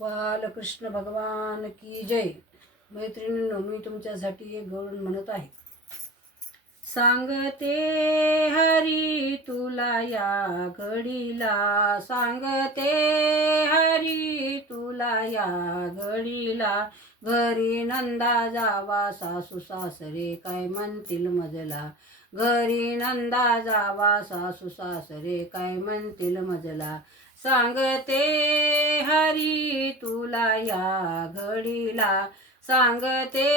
गोपाल कृष्ण भगवान की जय. मैत्रिणींनो मी तुमच्यासाठी एक गवळण म्हणत आहे. सांगते हरी तुला या घडीला. सांगते हरी तुला या घडीला. घरी नंदा जावा सासू सासरे काय म्हणतील मजला. घरी नंदा जावा सासू सासरे काय म्हणतील मजला. सांगते हरी तुला या घडीला. सांगते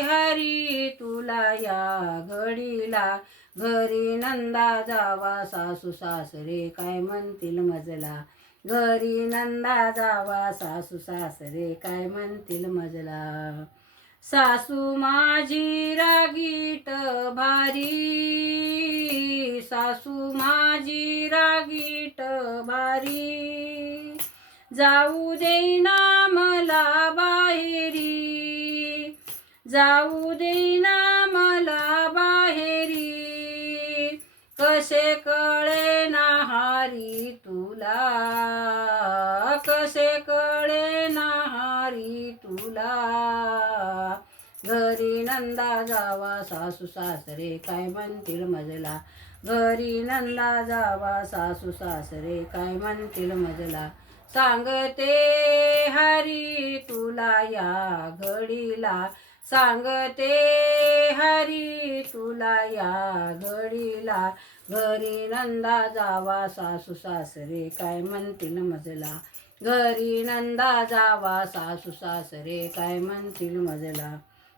हरी तुला या घडीला. घरी नंदा जावा सासू सासरे काय म्हणतील मजला. घरी नंदा जावा सासू सासरे काय म्हणतील मजला. सासू माझी रागीट भारी. सासू माझी बारी जाऊ देना मला बाहेरी. जाऊ देईना मला बाहेरी. कसे कळे ना हारी तुला. कसे कळे ना हारी तुला. घरी नंदा जावा सासू सासरे काय म्हणतील मजला? घरी नंदा जावा सासू सासरे काय म्हणतील मजला? सांगते हरी तुला या घडीला. सांगते हरी तुला या घडीला. घरी नंदा जावा सासू सासरे काय म्हणतील मजला? घरी नंदा जावा सासू सासरे काय म्हणतील मजला?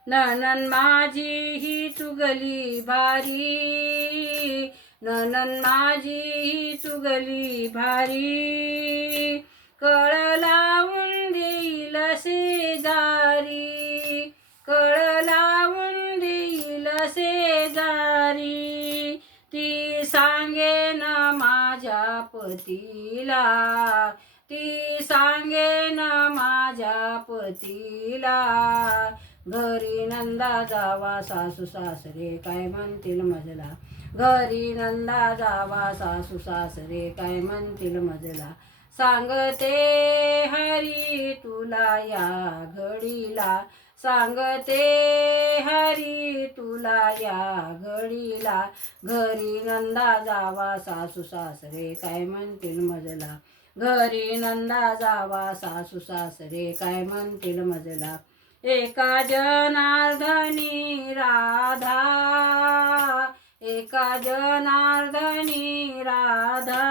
ननन माझी ही चुगली भारी. ननन माझी ही चुगली भारी. कळ लावून देईल शेजारी कळ लावून देईल शेजारी ती सांगेन माझ्या पतीला. ती सांगेन माझ्या पतीला. घरी नंदा जावा सासू सासरे काय म्हणतील मजला? घरी नंदा जावा सासू सासरे काय म्हणतील मजला? सांगते हरी तुला या घडीला. सांगते हरी तुला या घडीला. घरी नंदा जावा सासू सासरे काय म्हणतील मजला? घरी नंदा जावा सासू सासरे काय म्हणतील मजला? एका जनार्दनी राधा एका जनार्दनी राधा.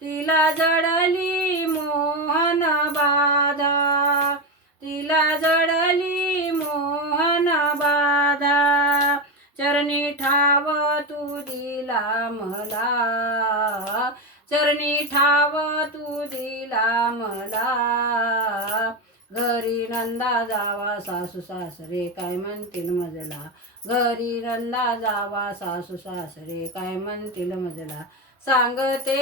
तिला जडली मोहन बाधा तिला जडली मोहन बाधा. चरणी ठाव तू दिला मला चरणी ठाव तू दिला मला. घरी नंदा जावा सासू सासरे काय म्हणतील मजला? घरी नंदा जावा सासू सासरे काय म्हणतील मजला? सांगते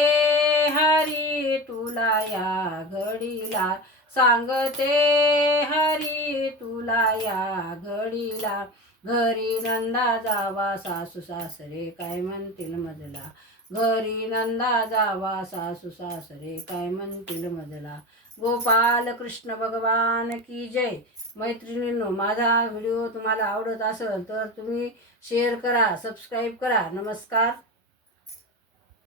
हरी तुला या घडीला. सांगते हरी तुला या घडीला. घरी नंदा जावा सासू सासरे काय म्हणतील मजला? घरी नंदा जावा सासू सासरे काय म्हणतील मजला? गोपाल कृष्ण भगवान की जय. मैत्रिणींनो माझा व्हिडिओ तुम्हाला आवडत असेल तर तुम्ही शेअर करा सबस्क्राईब करा. नमस्कार.